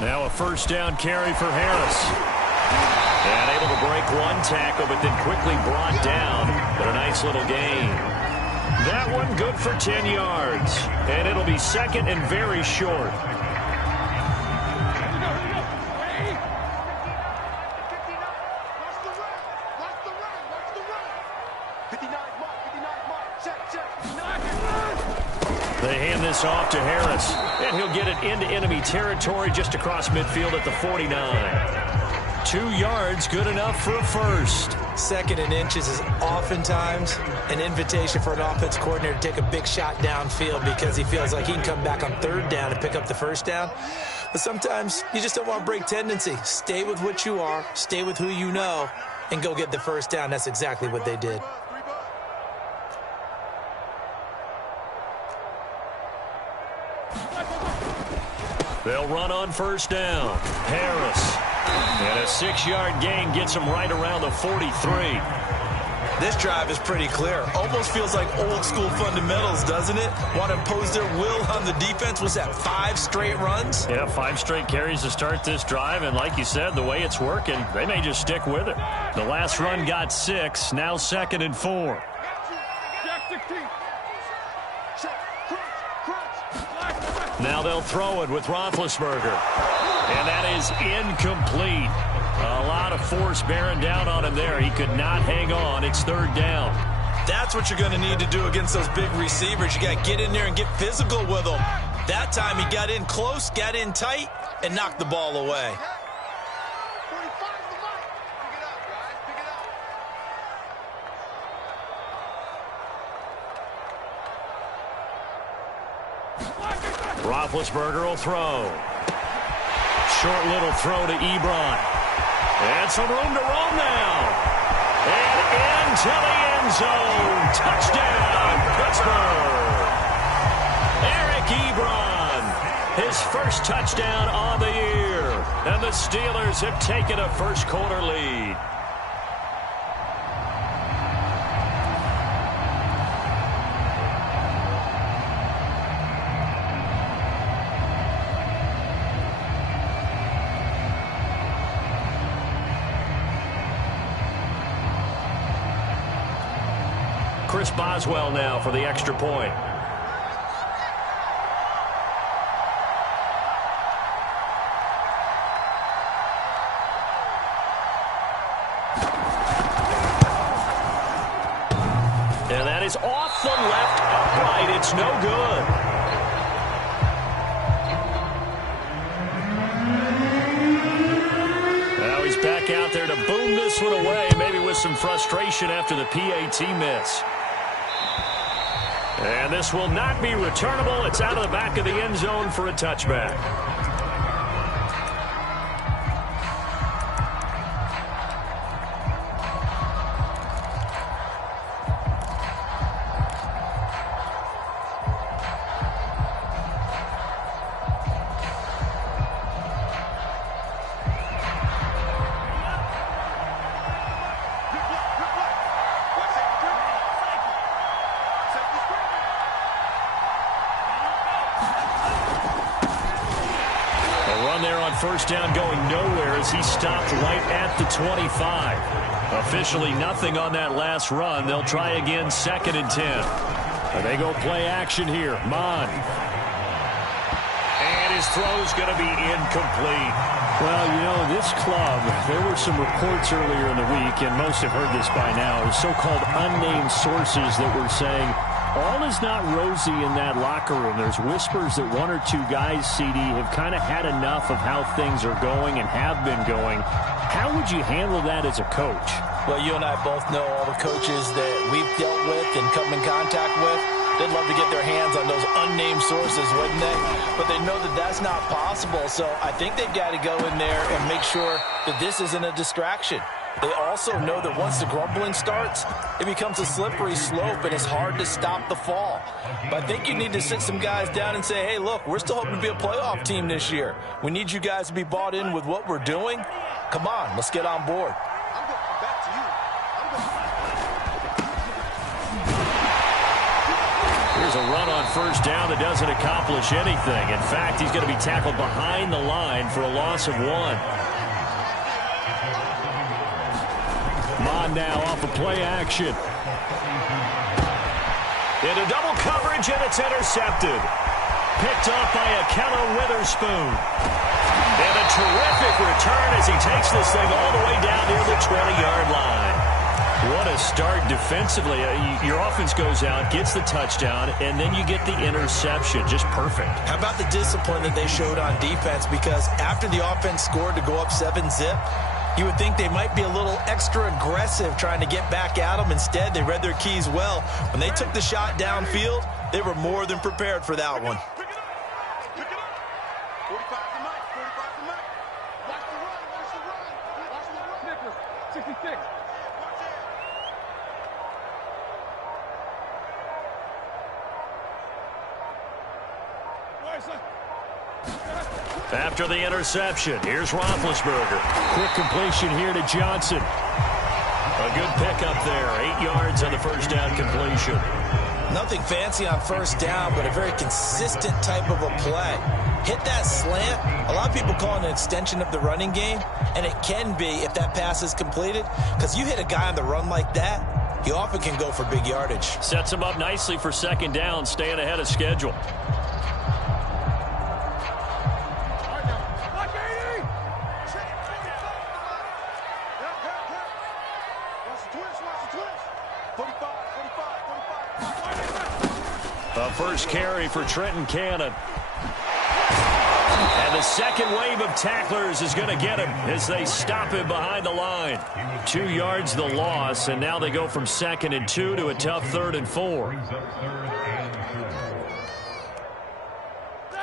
Now a first down carry for Harris. And able to break one tackle, but then quickly brought down. But a nice little gain. That one good for 10 yards. And it'll be second and very short. They hand this off to Harris, and he'll get it into enemy territory just across midfield at the 49. 2 yards, good enough for a first. Second and inches is oftentimes an invitation for an offense coordinator to take a big shot downfield because he feels like he can come back on third down and pick up the first down. But sometimes you just don't want to break tendency. Stay with what you are, stay with who you know, and go get the first down. That's exactly what they did. They'll run on first down. Harris. And a 6-yard gain gets him right around the 43. This drive is pretty clear. Almost feels like old school fundamentals, doesn't it? Want to impose their will on the defense. Was that 5 straight runs? Yeah, 5 straight carries to start this drive. And like you said, the way it's working, they may just stick with it. The last run got 6. Now 2nd and 4. Now they'll throw it with Roethlisberger. And that is incomplete. A lot of force bearing down on him there. He could not hang on. It's 3rd down. That's what you're going to need to do against those big receivers. You got to get in there and get physical with them. That time he got in close, got in tight, and knocked the ball away. Roethlisberger will throw. Short little throw to Ebron. And some room to roam now. And into the end zone. Touchdown, Pittsburgh. Eric Ebron. His first touchdown on the year. And the Steelers have taken a first-quarter lead. Chris Boswell now for the extra point. And that is off the left upright. It's no good. Now he's back out there to boom this one away, maybe with some frustration after the PAT miss. And this will not be returnable. It's out of the back of the end zone for a touchback. First down going nowhere as he stopped right at the 25. Officially nothing on that last run. They'll try again 2nd and 10. And they go play action here. Mon. And his throw's going to be incomplete. Well, you know, this club, there were some reports earlier in the week, and most have heard this by now, so-called unnamed sources that were saying all is not rosy in that locker room. There's whispers that 1 or 2 guys, CD, have kind of had enough of how things are going and have been going. How would you handle that as a coach? Well, you and I both know all the coaches that we've dealt with and come in contact with. They'd love to get their hands on those unnamed sources, wouldn't they? But they know that that's not possible, so I think they've got to go in there and make sure that this isn't a distraction. They also know that once the grumbling starts, it becomes a slippery slope, and it's hard to stop the fall. But I think you need to sit some guys down and say, hey, look, we're still hoping to be a playoff team this year. We need you guys to be bought in with what we're doing. Come on, let's get on board. Here's a run on first down that doesn't accomplish anything. In fact, he's going to be tackled behind the line for a loss of 1. Mon now off of play action. Into double coverage, and it's intercepted. Picked off by Akello Witherspoon. And a terrific return as he takes this thing all the way down near the 20-yard line. What a start defensively. Your offense goes out, gets the touchdown, and then you get the interception. Just perfect. How about the discipline that they showed on defense? Because after the offense scored to go up 7-zip, you would think they might be a little extra aggressive trying to get back at them. Instead, they read their keys well. When they took the shot downfield, they were more than prepared for that one. After the interception, here's Roethlisberger. Quick completion here to Johnson. A good pickup there. 8 yards on the first down completion. Nothing fancy on first down, but a very consistent type of a play. Hit that slant. A lot of people call it an extension of the running game, and it can be if that pass is completed, because you hit a guy on the run like that, he often can go for big yardage. Sets him up nicely for second down, staying ahead of schedule. A first carry for Trenton Cannon. And the second wave of tacklers is going to get him as they stop him behind the line. 2 yards the loss, and now they go from 2nd and 2 to a tough 3rd and 4.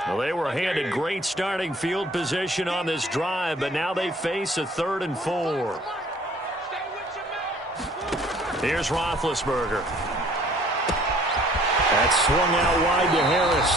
Well, they were handed great starting field position on this drive, but now they face a 3rd and 4. Here's Roethlisberger. That swung out wide to Harris.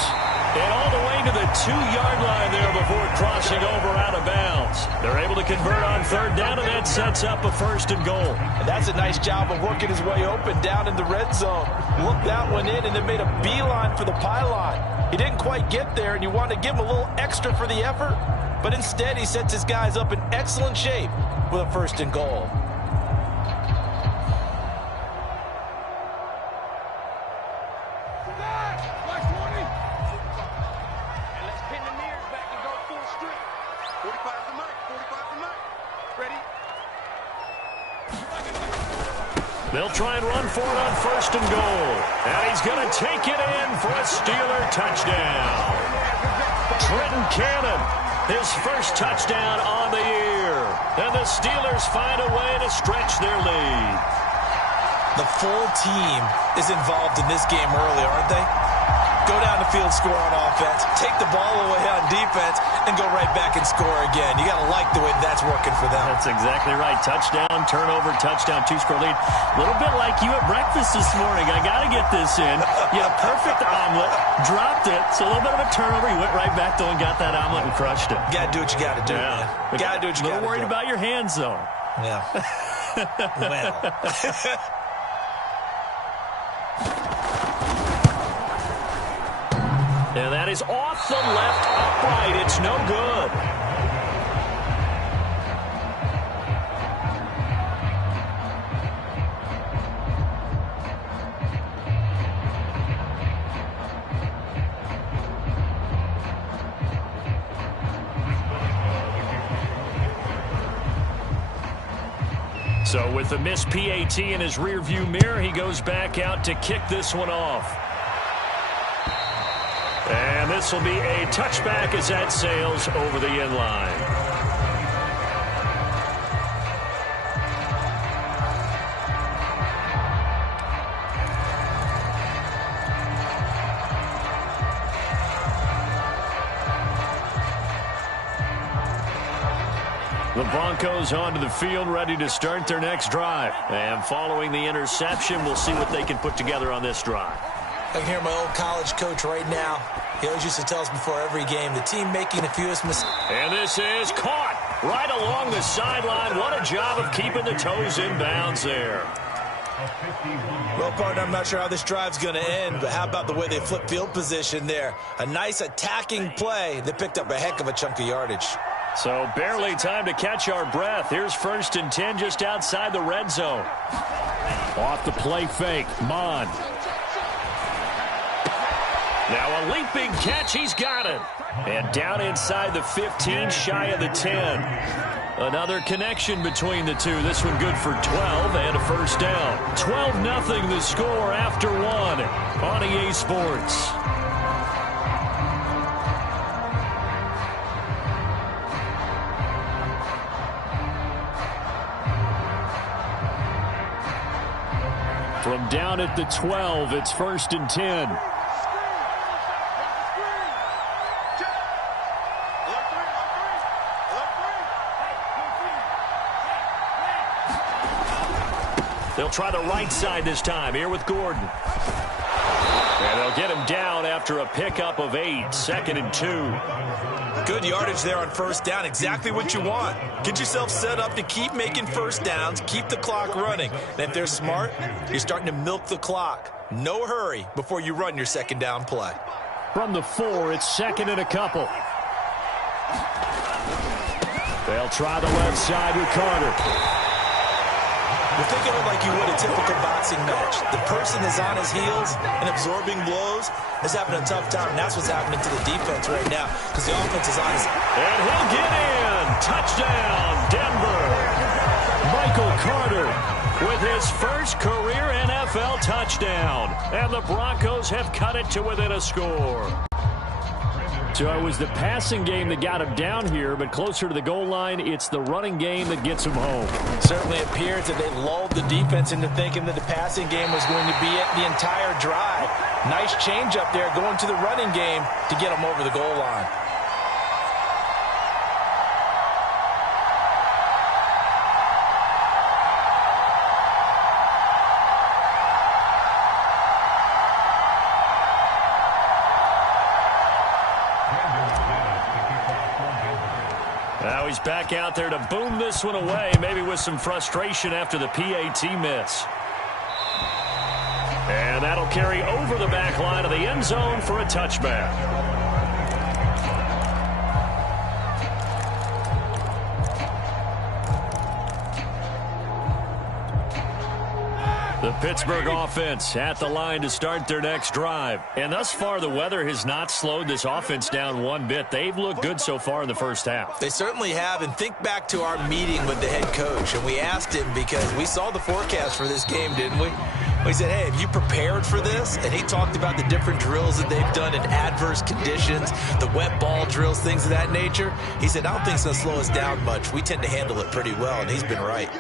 And all the way to the 2-yard line there before crossing over out of bounds. They're able to convert on 3rd down, and that sets up a 1st and goal. And that's a nice job of working his way open down in the red zone. Looked that one in and then made a beeline for the pylon. He didn't quite get there, and you want to give him a little extra for the effort. But instead, he sets his guys up in excellent shape with a 1st and goal. They'll try and run for it on 1st and goal. And he's going to take it in for a Steeler touchdown. Trenton Cannon, his first touchdown on the year. And the Steelers find a way to stretch their lead. The full team is involved in this game early, aren't they? Go down the field, score on offense, take the ball away on defense, and go right back and score again. You got to like the way that's working for them. That's exactly right. Touchdown, turnover, touchdown, 2-score lead. A little bit like you at breakfast this morning. I got to get this in. You had a perfect omelet, dropped it, so a little bit of a turnover. You went right back, though, and got that omelet and crushed it. You got to do what you got to do, man. You got to do what you got to do. A little worried about your hands, though. Yeah. Well. And that is off the left upright. It's no good. So with the missed PAT in his rearview mirror, he goes back out to kick this one off. And this will be a touchback as that sails over the end line. The Broncos onto the field, ready to start their next drive. And following the interception, we'll see what they can put together on this drive. I can hear my old college coach right now. He always used to tell us before every game, the team making the fewest mistakes. And this is caught right along the sideline. What a job of keeping the toes in bounds there. Well, partner, I'm not sure how this drive's going to end, but how about the way they flip field position there? A nice attacking play that picked up a heck of a chunk of yardage. So barely time to catch our breath. Here's 1st and 10 just outside the red zone. Off the play fake, Mon. Now a leaping catch, he's got it. And down inside the 15, shy of the 10. Another connection between the two. This one good for 12 and a first down. 12-0 the score after one on EA Sports. From down at the 12, it's 1st and 10. They'll try the right side this time here with Gordon. And they'll get him down after a pickup of 8, 2nd and 2. Good yardage there on first down. Exactly what you want. Get yourself set up to keep making first downs, keep the clock running. And if they're smart, you're starting to milk the clock. No hurry before you run your second down play. From the 4, it's 2nd and a couple. They'll try the left side with Carter. Well, think of it like you would a typical boxing match. The person is on his heels and absorbing blows is having a tough time. And that's what's happening to the defense right now because the offense is on his... And he'll get in. Touchdown, Denver. Michael Carter with his first career NFL touchdown. And the Broncos have cut it to within a score. So it was the passing game that got him down here, but closer to the goal line, it's the running game that gets him home. Certainly appears that they lulled the defense into thinking that the passing game was going to be it the entire drive. Nice change up there going to the running game to get them over the goal line. Now he's back out there to boom this one away, maybe with some frustration after the PAT miss. And that'll carry over the back line of the end zone for a touchback. The Pittsburgh offense at the line to start their next drive. And thus far, the weather has not slowed this offense down one bit. They've looked good so far in the first half. They certainly have. And think back to our meeting with the head coach. And we asked him because we saw the forecast for this game, didn't we? We said, hey, have you prepared for this? And he talked about the different drills that they've done in adverse conditions, the wet ball drills, things of that nature. He said, I don't think it's going to slow us down much. We tend to handle it pretty well, and he's been right.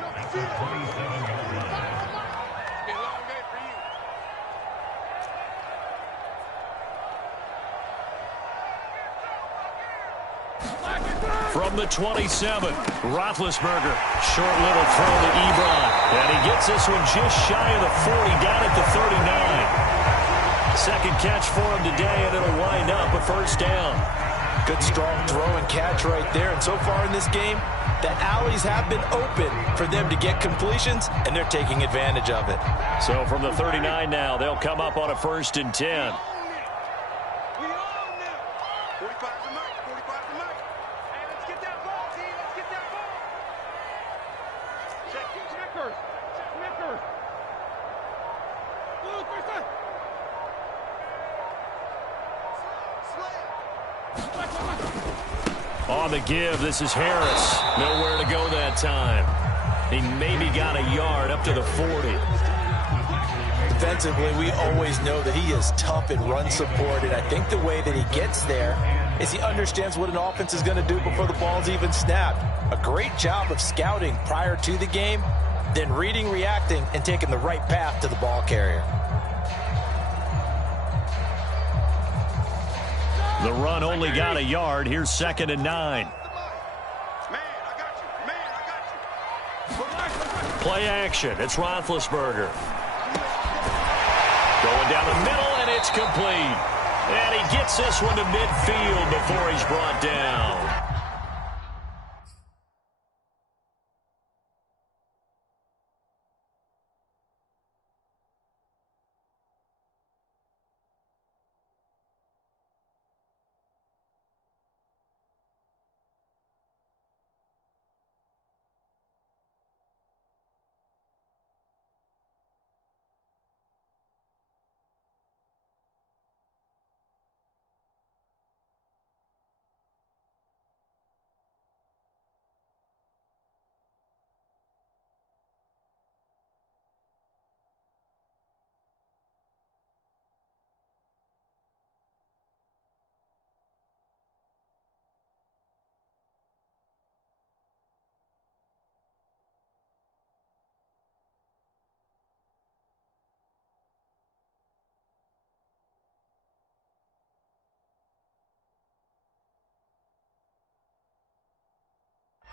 From the 27, Roethlisberger. Short little throw to Ebron. And he gets this one just shy of the 40, down at the 39. Second catch for him today, and it'll wind up a first down. Good, strong throw and catch right there. And so far in this game, the alleys have been open for them to get completions, and they're taking advantage of it. So from the 39 now, they'll come up on a 1st and 10. On the give, this is Harris. Nowhere to go that time. He maybe got a yard up to the 40. Defensively, we always know that he is tough in run support, and I think the way that he gets there is he understands what an offense is going to do before the ball's even snapped. A great job of scouting prior to the game, then reading, reacting, and taking the right path to the ball carrier. The run only got a yard. Here's 2nd and 9. Play action. It's Roethlisberger. Going down the middle, and it's complete. And he gets this one to midfield before he's brought down.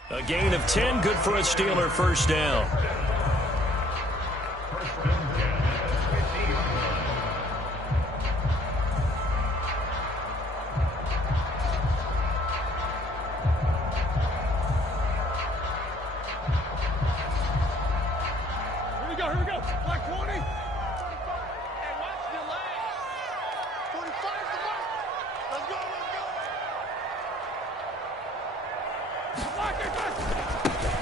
A gain of 10, good for a Steeler first down. Here we go. Black 20. Hey, watch the leg. 45 the mark. Let's go.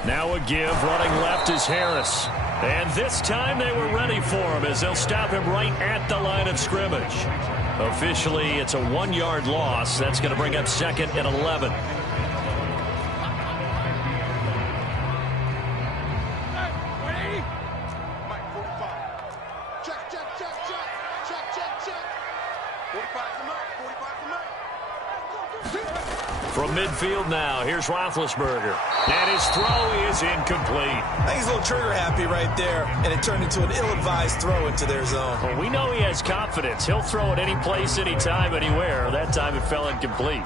Now a give, running left is Harris. And this time they were ready for him as they'll stop him right at the line of scrimmage. Officially, it's a 1-yard loss. That's going to bring up 2nd and 11. From midfield now, here's Roethlisberger. And his throw is incomplete. I think he's a little trigger happy right there, and it turned into an ill-advised throw into their zone. Well, we know he has confidence. He'll throw it any place, anytime, anywhere. That time it fell incomplete.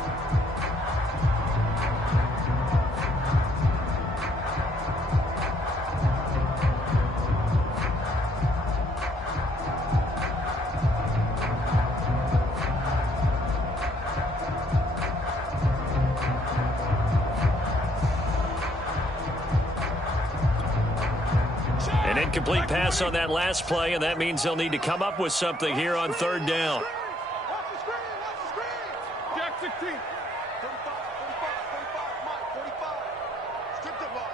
Incomplete pass on that last play, and that means they'll need to come up with something here on 3rd down. Watch the screen. Jack 16. 45, Mike, 45. Strip the ball.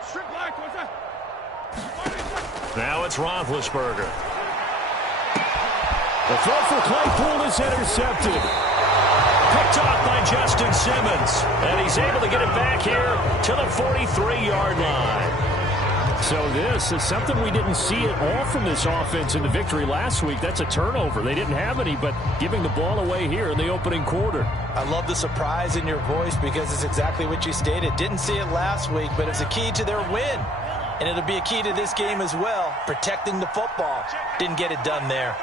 Strip black, what's that? Now it's Roethlisberger. The throw for Claypool is intercepted. Picked off by Justin Simmons, and he's able to get it back here to the 43-yard line. So this is something we didn't see at all from this offense in the victory last week. That's a turnover. They didn't have any, but giving the ball away here in the opening quarter. I love the surprise in your voice because it's exactly what you stated. Didn't see it last week, but it's a key to their win. And it'll be a key to this game as well, protecting the football. Didn't get it done there.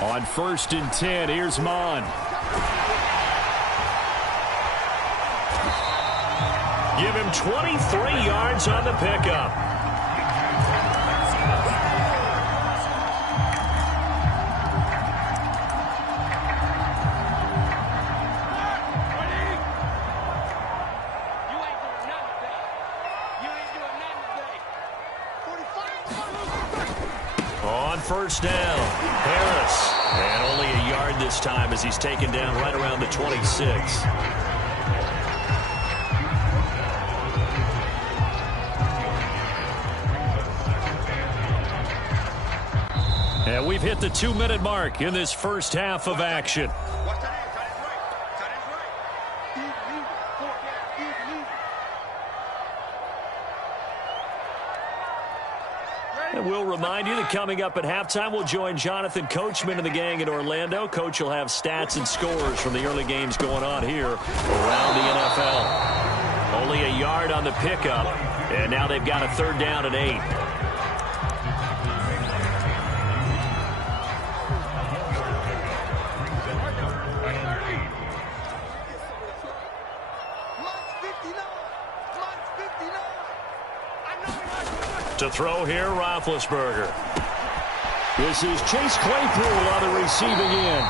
On 1st and 10, here's Mon. Give him 23 yards on the pickup. On 1st down, Harris. And only a yard this time as he's taken down right around the 26. And we've hit the 2-minute mark in this first half of action. And we'll remind you that coming up at halftime, we'll join Jonathan Coachman and the gang in Orlando. Coach will have stats and scores from the early games going on here around the NFL. Only a yard on the pickup, and now they've got a 3rd down and 8. To throw here, Roethlisberger. This is Chase Claypool on the receiving end.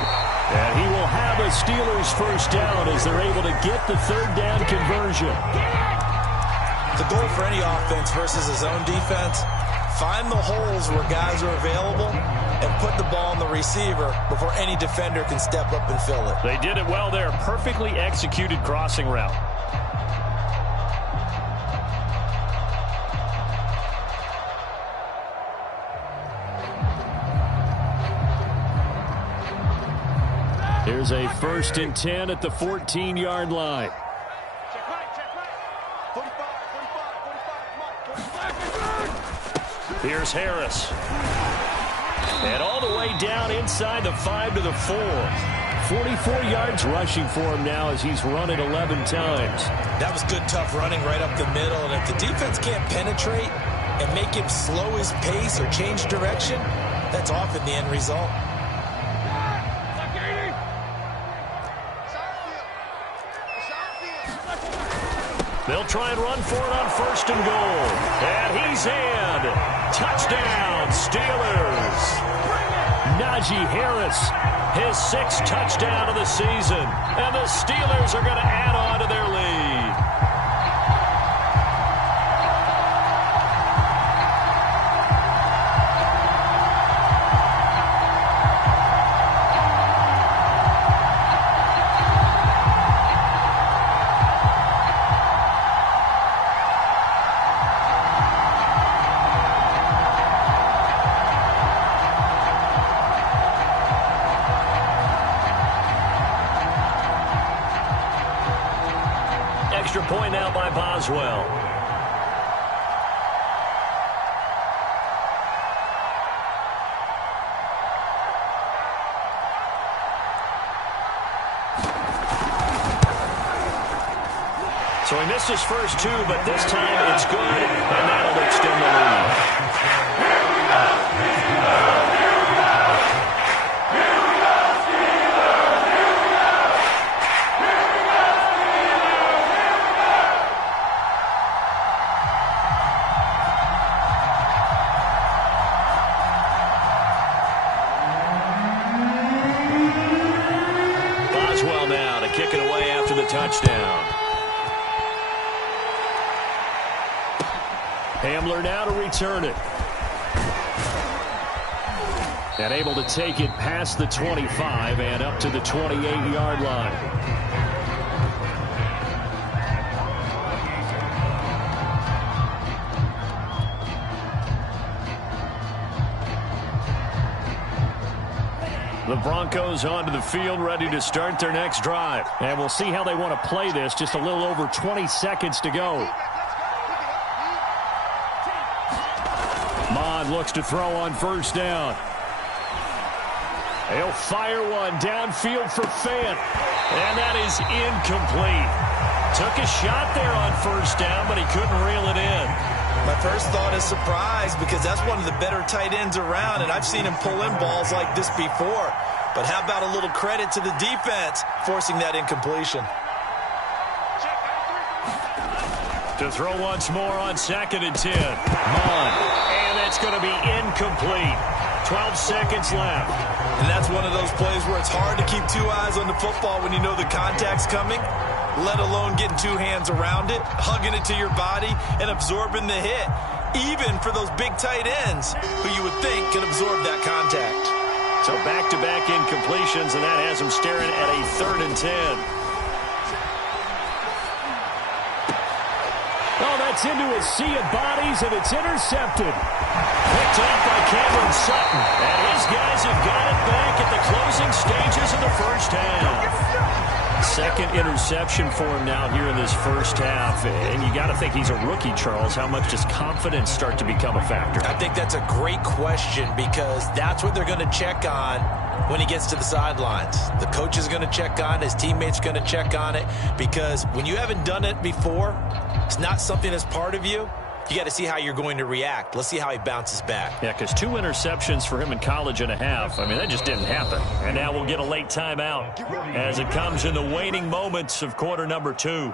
And he will have a Steelers first down as they're able to get the 3rd down conversion. The goal for any offense versus his own defense, find the holes where guys are available and put the ball on the receiver before any defender can step up and fill it. They did it well there. Perfectly executed crossing route. Here's a 1st and 10 at the 14-yard line. Here's Harris. And all the way down inside the 5 to the 4. 44 yards rushing for him now as he's run it 11 times. That was good, tough running right up the middle. And if the defense can't penetrate and make him slow his pace or change direction, that's often the end result. They'll try and run for it on 1st and goal. And he's in. Touchdown, Steelers. Najee Harris, his 6th touchdown of the season. And the Steelers are going to add on to their lead. Extra point now by Boswell. So he missed his first 2, but this time it's good, and that'll extend the lead. Kick it away after the touchdown. Hamler now to return it. And able to take it past the 25 and up to the 28-yard line. The Broncos onto the field, ready to start their next drive. And we'll see how they want to play this. Just a little over 20 seconds to go. Mond looks to throw on 1st down. He'll fire one downfield for Fant. And that is incomplete. Took a shot there on 1st down, but he couldn't reel it in. My first thought is surprise, because that's one of the better tight ends around, and I've seen him pull in balls like this before. But how about a little credit to the defense forcing that incompletion? To throw once more on 2nd and 10. Mond. And that's going to be incomplete. 12 seconds left. And that's one of those plays where it's hard to keep 2 eyes on the football when you know the contact's coming, let alone getting 2 hands around it, hugging it to your body, and absorbing the hit, even for those big tight ends who you would think can absorb that contact. So back-to-back incompletions, and that has him staring at a 3rd and 10. Oh, that's into a sea of bodies, and it's intercepted. Picked up by Cameron Sutton, and his guys have got it back at the closing stages of the 1st half. 2nd interception for him now here in this 1st half. And you got to think he's a rookie, Charles. How much does confidence start to become a factor? I think that's a great question, because that's what they're going to check on when he gets to the sidelines. The coach is going to check on it. His teammates are going to check on it, because when you haven't done it before, it's not something that's part of you. You got to see how you're going to react. Let's see how he bounces back. Yeah, because 2 interceptions for him in college and a half. I mean, that just didn't happen. And now we'll get a late timeout as it comes in the waning moments of quarter number 2.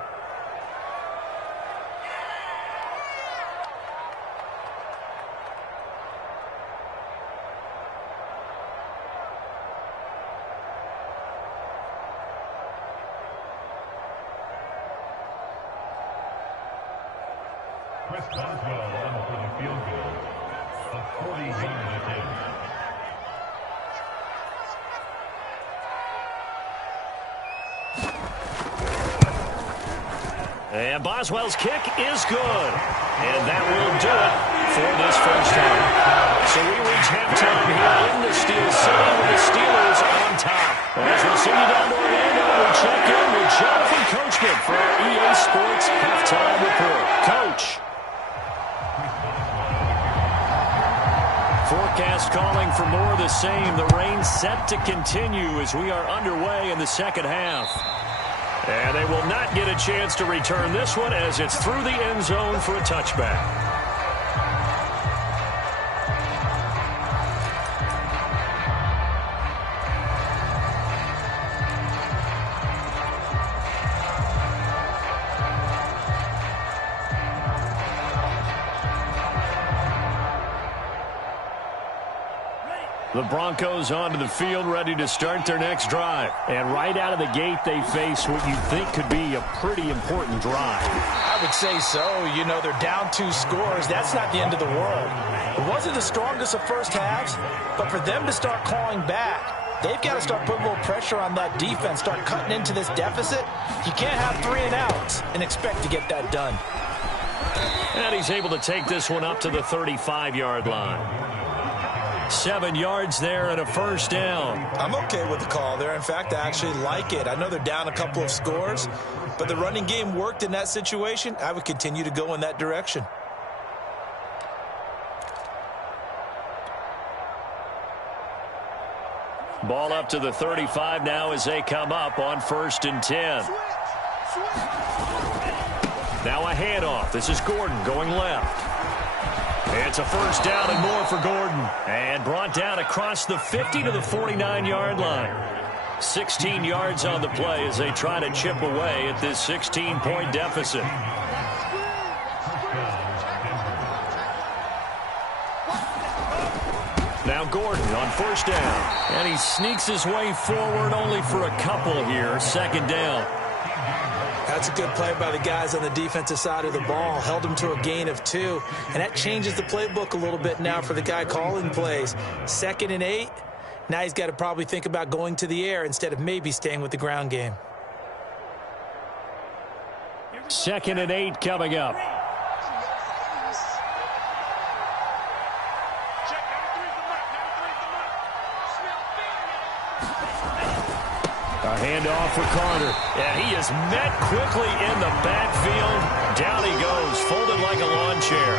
Boswell on for the field goal of 40 yards ahead. And Boswell's kick is good. And that will do it for this 1st half. So we reach halftime here in the Steel City with the Steelers on top. As we'll see you down to Orlando, we check in with Jonathan Coachman for our EA Sports Halftime Report. Coach. Forecast calling for more of the same. The rain set to continue as we are underway in the 2nd half. And they will not get a chance to return this one as it's through the end zone for a touchback. The Broncos onto the field, ready to start their next drive. And right out of the gate, they face what you think could be a pretty important drive. I would say so. You know, they're down 2 scores. That's not the end of the world. It wasn't the strongest of first halves, but for them to start clawing back, they've got to start putting a little pressure on that defense, start cutting into this deficit. You can't have 3 and outs and expect to get that done. And he's able to take this one up to the 35-yard line. 7 yards there and a first down. I'm okay with the call there. In fact, I actually like it. I know they're down a couple of scores, but the running game worked in that situation. I would continue to go in that direction. Ball up to the 35 now as they come up on 1st and 10. Now a handoff. This is Gordon going left. It's a first down and more for Gordon. And brought down across the 50 to the 49-yard line. 16 yards on the play as they try to chip away at this 16-point deficit. Now Gordon on first down. And he sneaks his way forward only for a couple here. 2nd down. That's a good play by the guys on the defensive side of the ball. Held them to a gain of 2. And that changes the playbook a little bit now for the guy calling plays. 2nd and 8. Now he's got to probably think about going to the air instead of maybe staying with the ground game. 2nd and 8 coming up. A handoff for Carter. And he is met quickly in the backfield. Down he goes, folded like a lawn chair.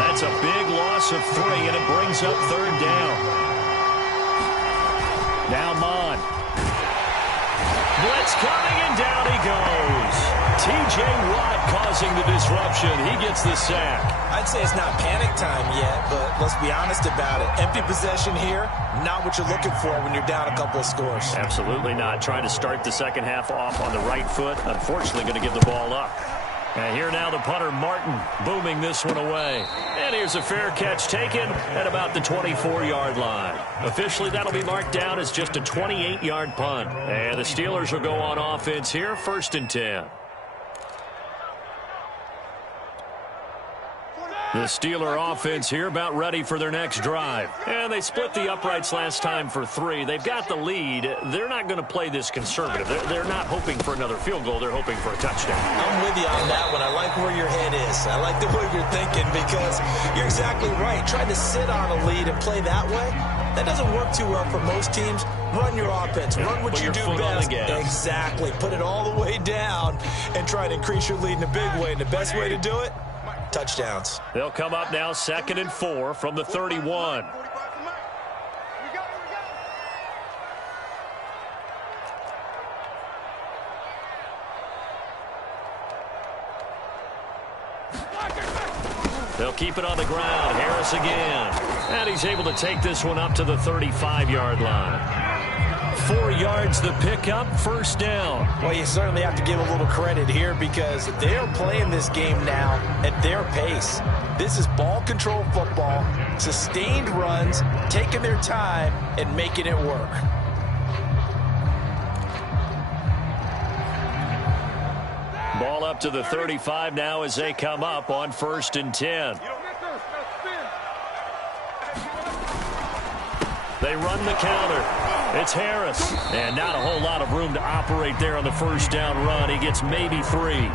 That's a big loss of 3, and it brings up 3rd down. Now Mon. Blitz coming, and down he goes. T.J. Watt causing the disruption. He gets the sack. I'd say it's not panic time yet, but let's be honest about it. Empty possession here, not what you're looking for when you're down a couple of scores. Absolutely not. Trying to start the second half off on the right foot. Unfortunately, going to give the ball up. And here now the punter, Martin, booming this one away. And here's a fair catch taken at about the 24-yard line. Officially, that'll be marked down as just a 28-yard punt. And the Steelers will go on offense here, 1st and 10. The Steeler offense here about ready for their next drive. And they split the uprights last time for 3. They've got the lead. They're not going to play this conservative. They're not hoping for another field goal. They're hoping for a touchdown. I'm with you on that one. I like where your head is. I like the way you're thinking because you're exactly right. Trying to sit on a lead and play that way, that doesn't work too well for most teams. Run your offense. Run what you do best. Exactly. Put it all the way down and try to increase your lead in a big way. And the best way to do it, touchdowns. They'll come up now 2nd and 4 from the 31. They'll keep it on the ground. Harris again. And he's able to take this one up to the 35-yard line. 4 yards the pickup, 1st down. Well, you certainly have to give a little credit here because they're playing this game now at their pace. This is ball control football, sustained runs, taking their time and making it work. Ball up to the 35 now as they come up on 1st and 10. They run the counter. It's Harris. And not a whole lot of room to operate there on the 1st down run. He gets maybe 3.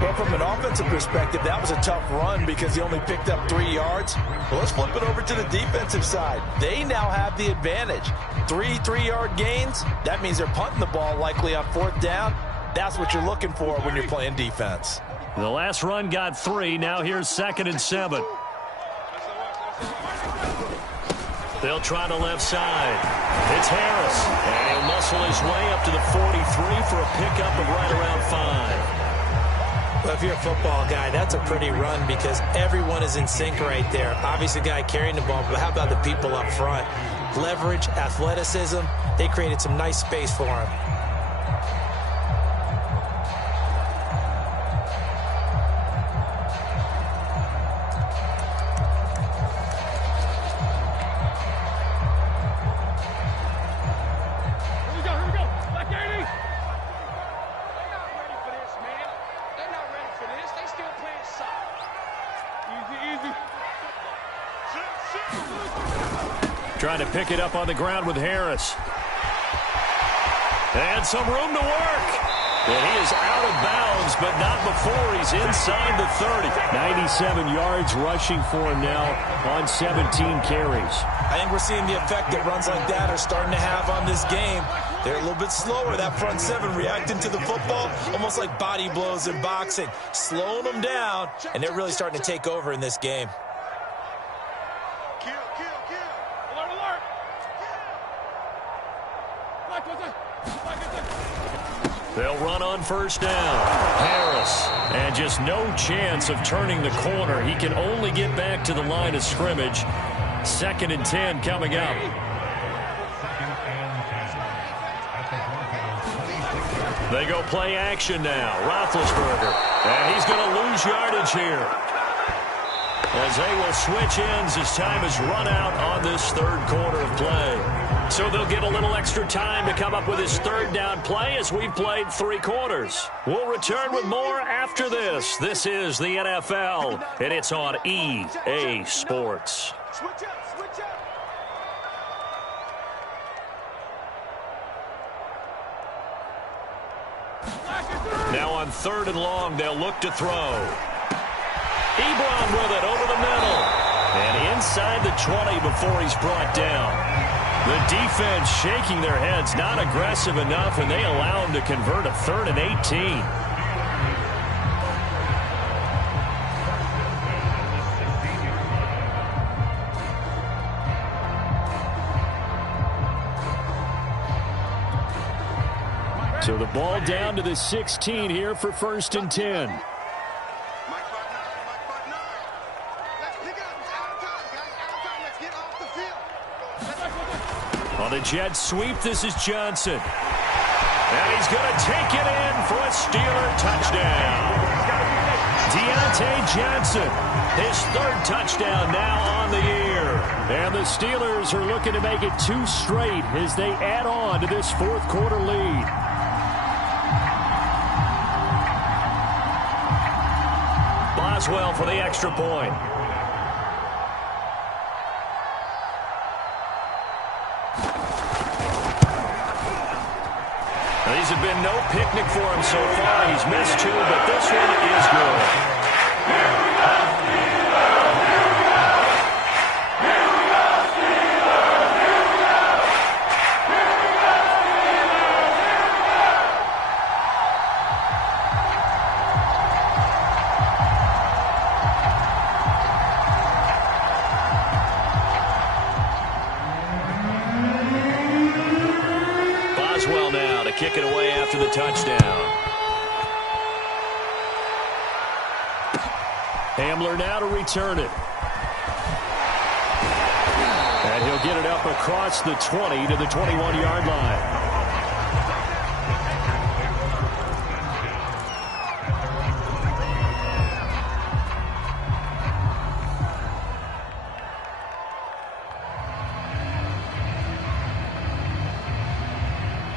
Well, from an offensive perspective, that was a tough run because he only picked up 3 yards. Well, let's flip it over to the defensive side. They now have the advantage. 3-3-yard gains. That means they're punting the ball likely on 4th down. That's what you're looking for when you're playing defense. The last run got 3. Now here's 2nd and 7. They'll try the left side. It's Harris. And he'll muscle his way up to the 43 for a pickup of right around 5. Well, if you're a football guy, that's a pretty run because everyone is in sync right there. Obviously, the guy carrying the ball, but how about the people up front? Leverage, athleticism, they created some nice space for him. Trying to pick it up on the ground with Harris. And some room to work. And he is out of bounds, but not before he's inside the 30. 97 yards rushing for him now on 17 carries. I think we're seeing the effect that runs like that are starting to have on this game. They're a little bit slower, that front seven, reacting to the football, almost like body blows in boxing, slowing them down, and they're really starting to take over in this game. Kill. Alert, alert. They'll run on first down. Harris. And just no chance of turning the corner. He can only get back to the line of scrimmage. 2nd and 10 coming up. They go play action now. Roethlisberger. And he's going to lose yardage here, as they will switch ends as time is run out on this 3rd quarter of play. So they'll get a little extra time to come up with his 3rd down play as we've played 3 quarters. We'll return with more after this. This is the NFL, and it's on EA Sports. Switch up. Now on 3rd and long, they'll look to throw. Ebron with it over the middle. And inside the 20 before he's brought down. The defense shaking their heads, not aggressive enough, and they allow him to convert a 3rd and 18. So the ball down to the 16 here for 1st and 10. On the jet sweep, this is Johnson. And he's going to take it in for a Steeler touchdown. Deontay Johnson, his 3rd touchdown now on the year. And the Steelers are looking to make it 2 straight as they add on to this 4th quarter lead. Boswell for the extra point. These have been no picnic for him so far. He's missed 2, but this one is good. Kick it away after the touchdown. Hamler now to return it. And he'll get it up across the 20 to the 21-yard line.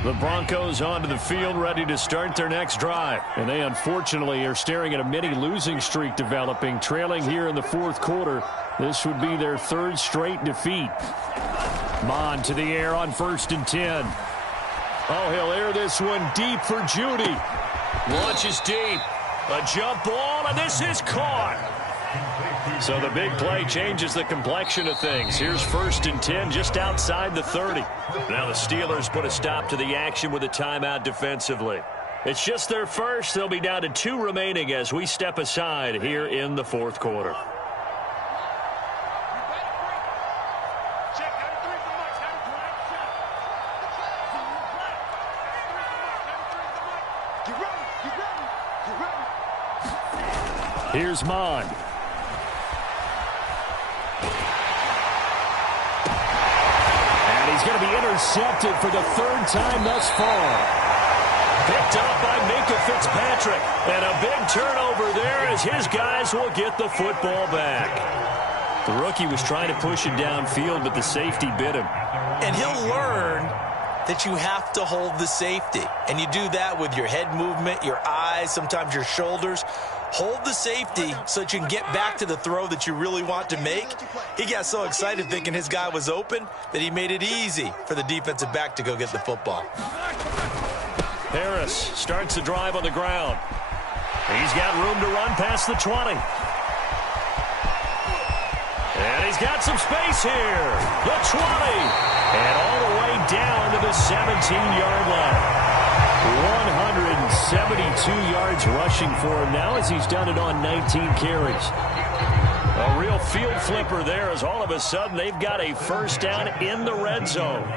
The Broncos onto the field, ready to start their next drive. And they unfortunately are staring at a mini losing streak developing, trailing here in the 4th quarter. This would be their 3rd straight defeat. Mond to the air on 1st and 10. Oh, he'll air this one deep for Judy. Launches deep. A jump ball, and this is caught. So the big play changes the complexion of things. Here's 1st and 10 just outside the 30. Now the Steelers put a stop to the action with a timeout defensively. It's just their first. They'll be down to 2 remaining as we step aside here in the 4th quarter. Here's Mond. He's going to be intercepted for the 3rd time thus far. Picked up by Minkah Fitzpatrick. And a big turnover there as his guys will get the football back. The rookie was trying to push it downfield, but the safety bit him. And he'll learn that you have to hold the safety. And you do that with your head movement, your eyes, sometimes your shoulders. hold the safety so that you can get back to the throw that you really want to make. He got so excited thinking his guy was open that he made it easy for the defensive back to go get the football. Harris starts the drive on the ground. He's got room to run past the 20. And he's got some space here. The 20. And all the way down to the 17-yard line. 172 yards rushing for him now as he's done it on 19 carries. A real field flipper there as all of a sudden they've got a first down in the red zone.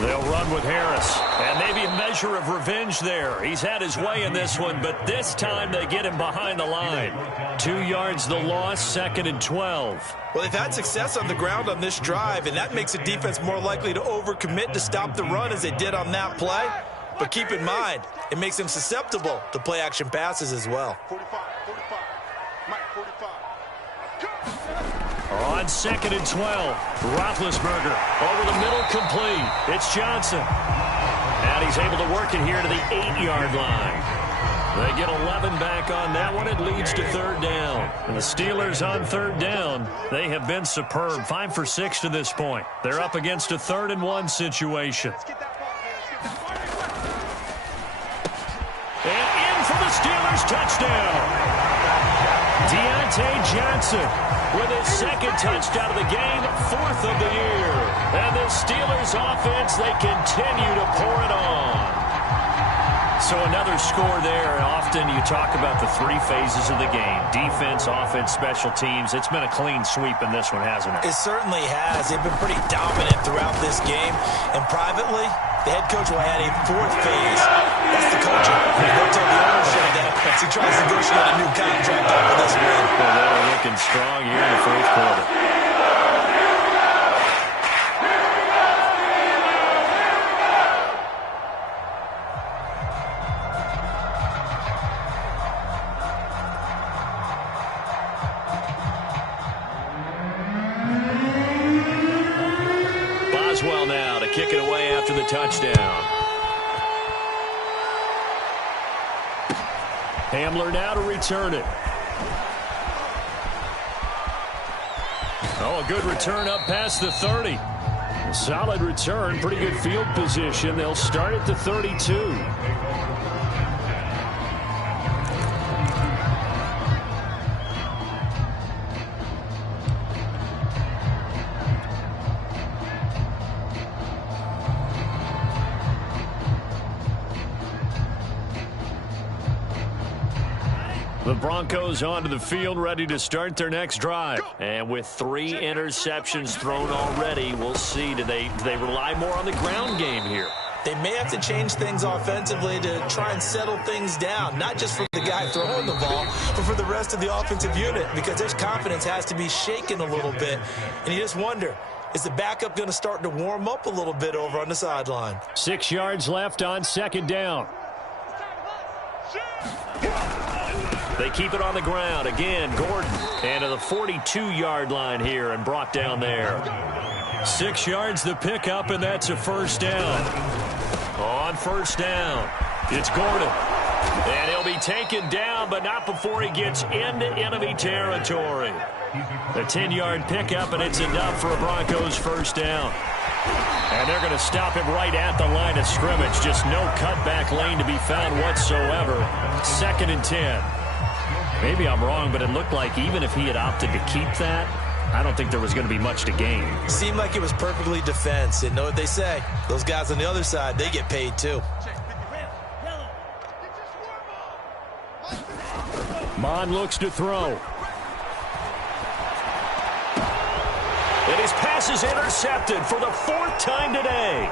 They'll run with Harris, and maybe a measure of revenge there. He's had his way in this one, but this time they get him behind the line. 2 yards the loss, 2nd and 12. Well, they've had success on the ground on this drive, and that makes the defense more likely to overcommit to stop the run as they did on that play. But keep in mind, it makes them susceptible to play-action passes as well. 45, Mike, 45. On 2nd and 12, Roethlisberger over the middle, complete. It's Johnson. And he's able to work it here to the 8-yard line. They get 11 back on that one. It leads to 3rd down. And the Steelers on 3rd down, they have been superb. 5 for 6 to this point. They're up against a 3rd and 1 situation. And in for the Steelers touchdown. Deontay Johnson with his 2nd touchdown of the game, 4th of the year. And the Steelers offense, they continue to pour it on. So another score there. Often you talk about the 3 phases of the game. Defense, offense, special teams. It's been a clean sweep in this one, hasn't it? It certainly has. They've been pretty dominant throughout this game. And privately, the head coach will add a 4th phase. That's the coaching. He'll tell the ownership that as he tries to negotiate a new contract after this win. Well, they're looking strong here in the 4th quarter. Boswell now to kick it away after the touchdown. Hamler now to return it. Oh, a good return up past the 30. Solid return, pretty good field position. They'll start at the 32. The Broncos onto the field, ready to start their next drive. And with 3 interceptions thrown already, we'll see. Do they rely more on the ground game here? They may have to change things offensively to try and settle things down, not just for the guy throwing the ball, but for the rest of the offensive unit, because their confidence has to be shaken a little bit. And you just wonder, is the backup going to start to warm up a little bit over on the sideline? 6 yards left on 2nd down. They keep it on the ground. Again, Gordon. And to the 42-yard line here and brought down there. 6 yards the pickup, and that's a first down. On first down, it's Gordon. And he'll be taken down, but not before he gets into enemy territory. A 10-yard pickup, and it's enough for a Broncos first down. And they're going to stop him right at the line of scrimmage. Just no cutback lane to be found whatsoever. 2nd and 10. Maybe I'm wrong, but it looked like even if he had opted to keep that, I don't think there was going to be much to gain. Seemed like it was perfectly defense. And know what they say? Those guys on the other side, they get paid too. Mon looks to throw. And his pass is intercepted for the 4th time today.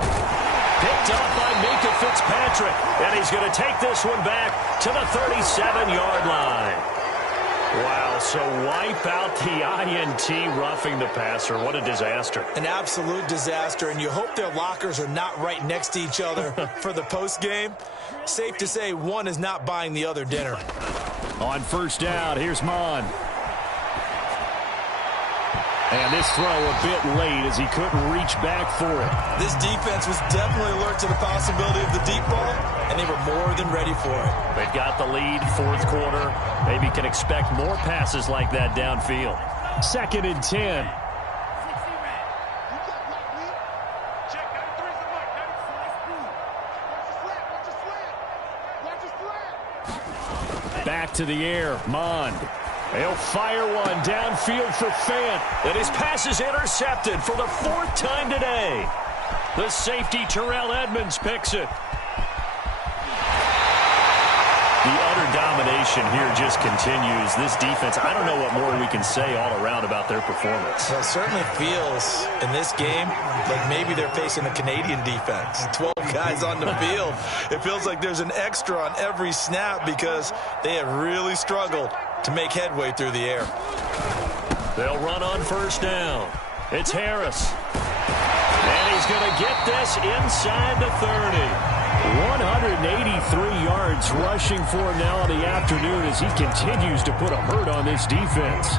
Picked up by Minkah Fitzpatrick. And he's going to take this one back to the 37-yard line. Wow, so wipe out the INT roughing the passer. What a disaster. An absolute disaster, and you hope their lockers are not right next to each other for the postgame. Safe to say one is not buying the other dinner. On first down, here's Mon. And this throw a bit late as he couldn't reach back for it. This defense was definitely alert to the possibility of the deep ball, and they were more than ready for it. They've got the lead, fourth quarter. Maybe can expect more passes like that downfield. 2nd and 10. Back to the air, Mond. He'll fire one downfield for Fant. And his pass is intercepted for the 4th time today. The safety, Terrell Edmonds, picks it. The utter domination here just continues. This defense, I don't know what more we can say all around about their performance. Well, it certainly feels in this game like maybe they're facing a Canadian defense. 12 guys on the field. It feels like there's an extra on every snap because they have really struggled to make headway through the air. They'll run on 1st down. It's Harris. And he's going to get this inside the 30. 183 yards rushing for him now in the afternoon as he continues to put a hurt on this defense.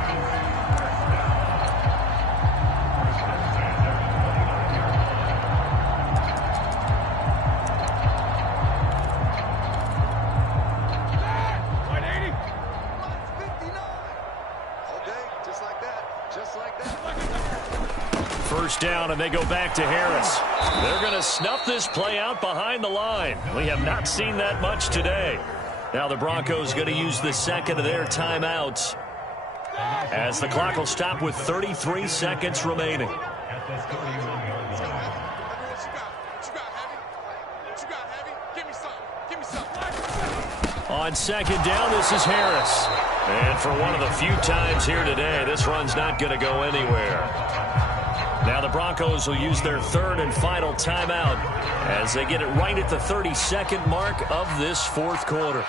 First down, and they go back to Harris. They're going to snuff this play out behind the line. We have not seen that much today. Now the Broncos going to use the 2nd of their timeouts as the clock will stop with 33 seconds remaining. On 2nd down, this is Harris. And for one of the few times here today, this run's not going to go anywhere. Now the Broncos will use their 3rd and final timeout as they get it right at the 32nd mark of this 4th quarter.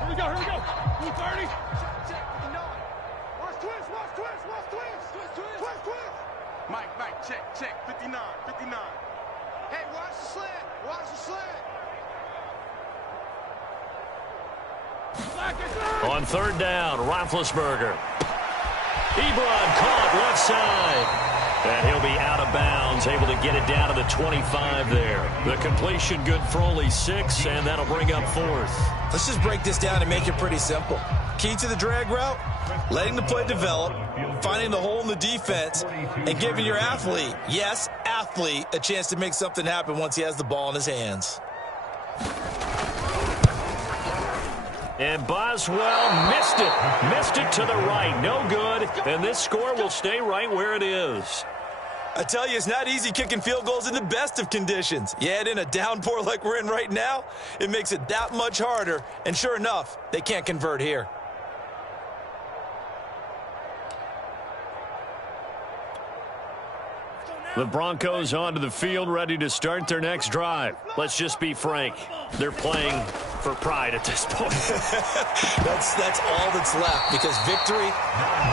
Here we go. 230. Watch twist. Mike, check. 59. Hey, watch the slant. On 3rd down, Roethlisberger. Ebron caught left side. And he'll be out of bounds, able to get it down to the 25 there. The completion good for only 6, and that'll bring up 4th. Let's just break this down and make it pretty simple. Key to the drag route, letting the play develop, finding the hole in the defense, and giving your athlete, yes, athlete, a chance to make something happen once he has the ball in his hands. And Boswell missed it to the right. No good, and this score will stay right where it is. I tell you, it's not easy kicking field goals in the best of conditions. You add in a downpour like we're in right now, it makes it that much harder, and sure enough, they can't convert here. The Broncos onto the field, ready to start their next drive. Let's just be frank. They're playing for pride at this point. That's all that's left, because victory,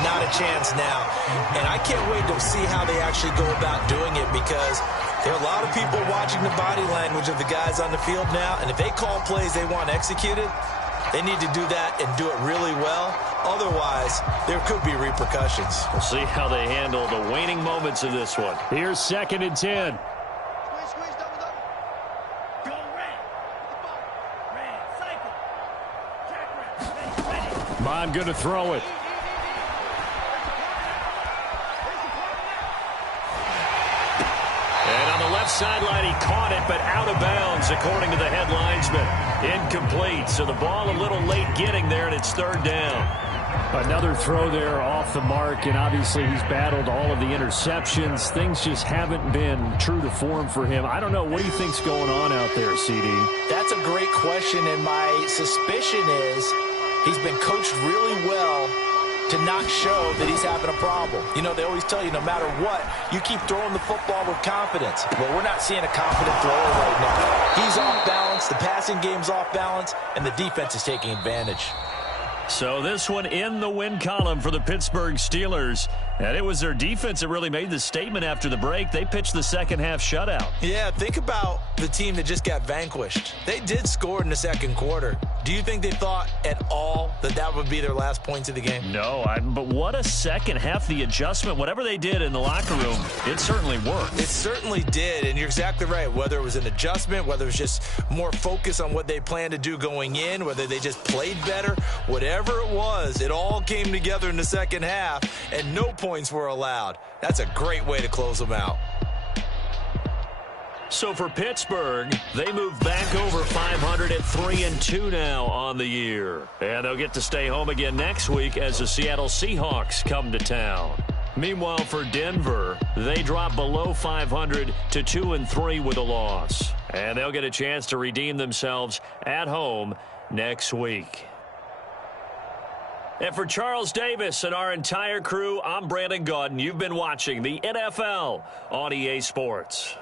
not a chance now. And I can't wait to see how they actually go about doing it, because there are a lot of people watching the body language of the guys on the field now, and if they call plays they want executed, they need to do that and do it really well. Otherwise, there could be repercussions. We'll see how they handle the waning moments of this one. Here's 2nd and 10. Squeeze, double. Go red. Red, cycle. Jack red. Mond going to throw it. And on the left sideline, he caught it, but out of bounds, according to the head linesman. Incomplete, so the ball a little late getting there, and it's 3rd down. Another throw there off the mark, and obviously he's battled all of the interceptions. Things just haven't been true to form for him. I don't know. What do you think's going on out there, CD? That's a great question, and my suspicion is he's been coached really well to not show that he's having a problem. You know, they always tell you no matter what, you keep throwing the football with confidence. Well, we're not seeing a confident thrower right now. He's off balance, the passing game's off balance, and the defense is taking advantage. So this one in the win column for the Pittsburgh Steelers. And it was their defense that really made the statement after the break. They pitched the second half shutout. Yeah, think about the team that just got vanquished. They did score in the second quarter. Do you think they thought at all that that would be their last points of the game? No, but what a second half. The adjustment, whatever they did in the locker room, it certainly worked. It certainly did, and you're exactly right. Whether it was an adjustment, whether it was just more focus on what they planned to do going in, whether they just played better, whatever it was, it all came together in the second half, and no points were allowed. That's a great way to close them out. So for Pittsburgh, they move back over 500 at 3-2 now on the year. And they'll get to stay home again next week as the Seattle Seahawks come to town. Meanwhile, for Denver, they drop below 500 to 2-3 with a loss. And they'll get a chance to redeem themselves at home next week. And for Charles Davis and our entire crew, I'm Brandon Gaudin. You've been watching the NFL on EA Sports.